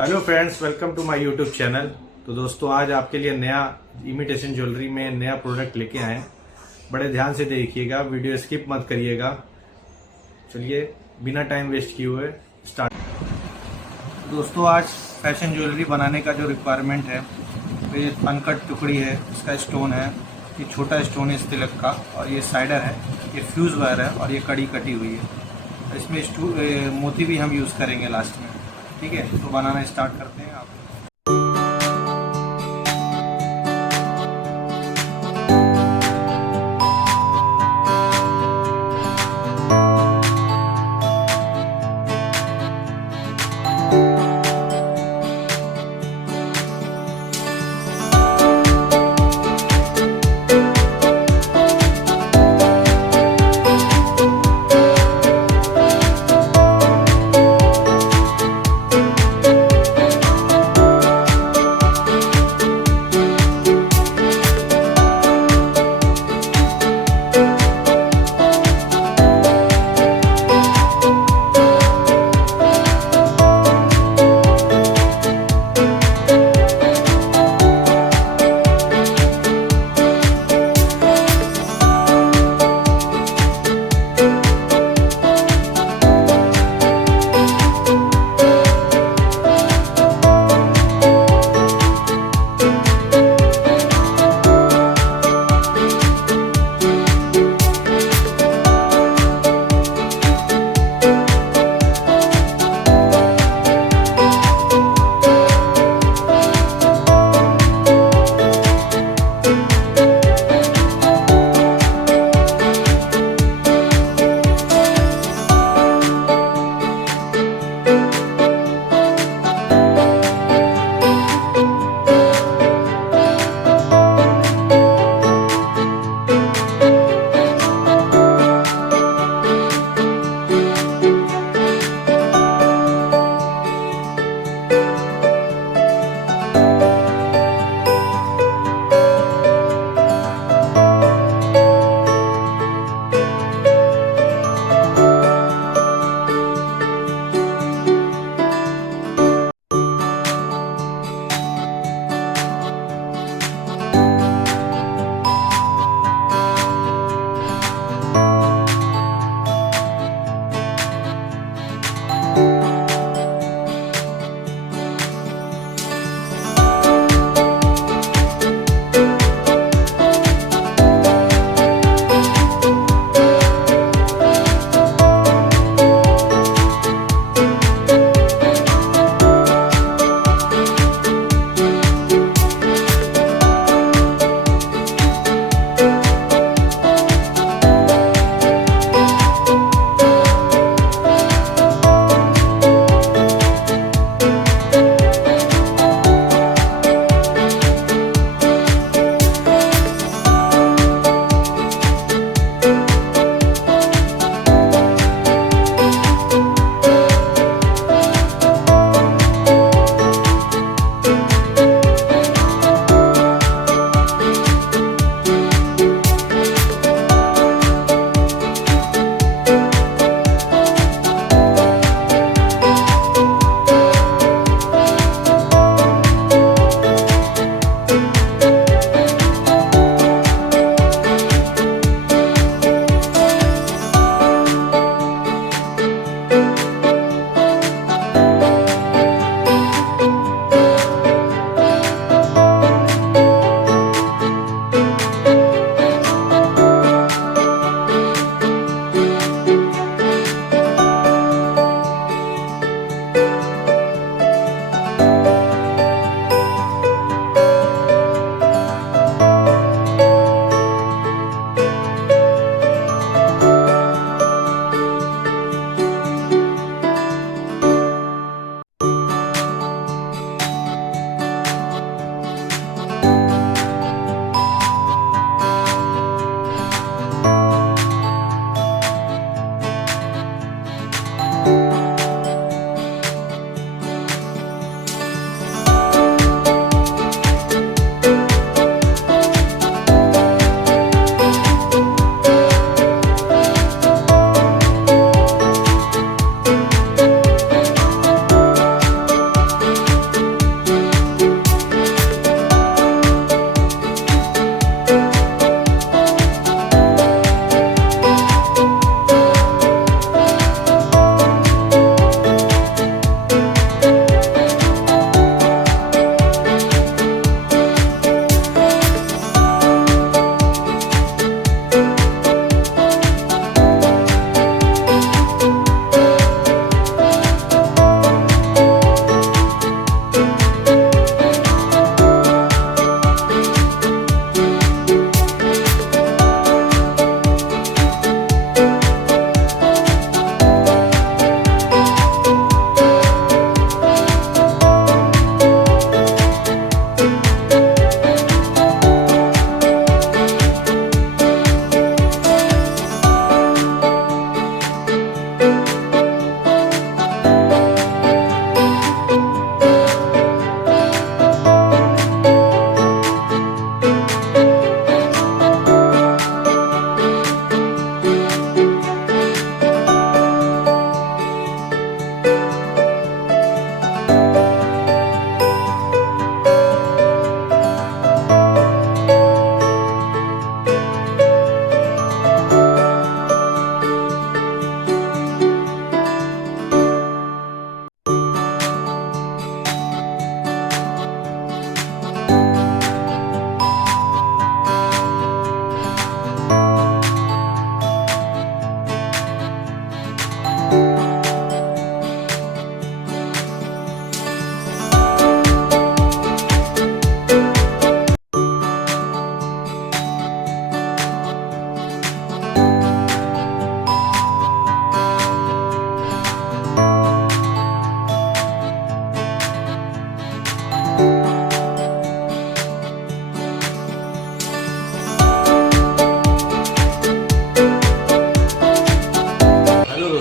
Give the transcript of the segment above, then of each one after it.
Hello friends, welcome to my YouTube channel. तो दोस्तों, आज आपके लिए नया इमिटेशन ज्वेलरी में नया प्रोडक्ट लेके आए हैं। बड़े ध्यान से देखिएगा, वीडियो स्किप मत करिएगा। चलिए बिना टाइम वेस्ट किए हुए स्टार्ट। दोस्तों, आज फैशन ज्वेलरी बनाने का जो रिक्वायरमेंट है, तो ये अनकट टुकड़ी है, इसका स्टोन है, ये छोटा स्टोन है इस तिलक का, और ये साइडर है, ये फ्यूज वायर है, और ये कड़ी कटी हुई है। इसमें मोती भी हम यूज़ करेंगे लास्ट में। ठीक है, तो बनाना स्टार्ट करते हैं। आप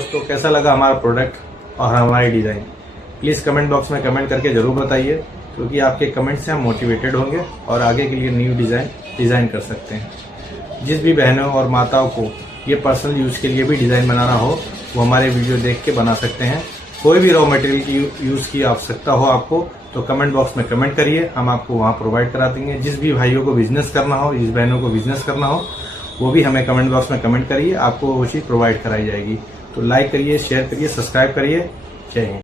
दोस्तों कैसा लगा हमारा प्रोडक्ट और हमारी डिज़ाइन, प्लीज़ कमेंट बॉक्स में कमेंट करके ज़रूर बताइए, क्योंकि आपके कमेंट से हम मोटिवेटेड होंगे और आगे के लिए न्यू डिज़ाइन कर सकते हैं। जिस भी बहनों और माताओं को ये पर्सनल यूज़ के लिए भी डिज़ाइन बनाना हो वो हमारे वीडियो देख के बना सकते हैं। कोई भी रॉ मटेरियल की यूज़ की आवश्यकता हो आपको तो कमेंट बॉक्स में कमेंट करिए, हम आपको वहाँ प्रोवाइड करा देंगे। जिस भी भाइयों को बिजनेस करना हो, जिस बहनों को बिजनेस करना हो, वो भी हमें कमेंट बॉक्स में कमेंट करिए, आपको वो चीज़ प्रोवाइड कराई जाएगी। तो लाइक करिए, शेयर करिए, सब्सक्राइब करिए। जय हिंद।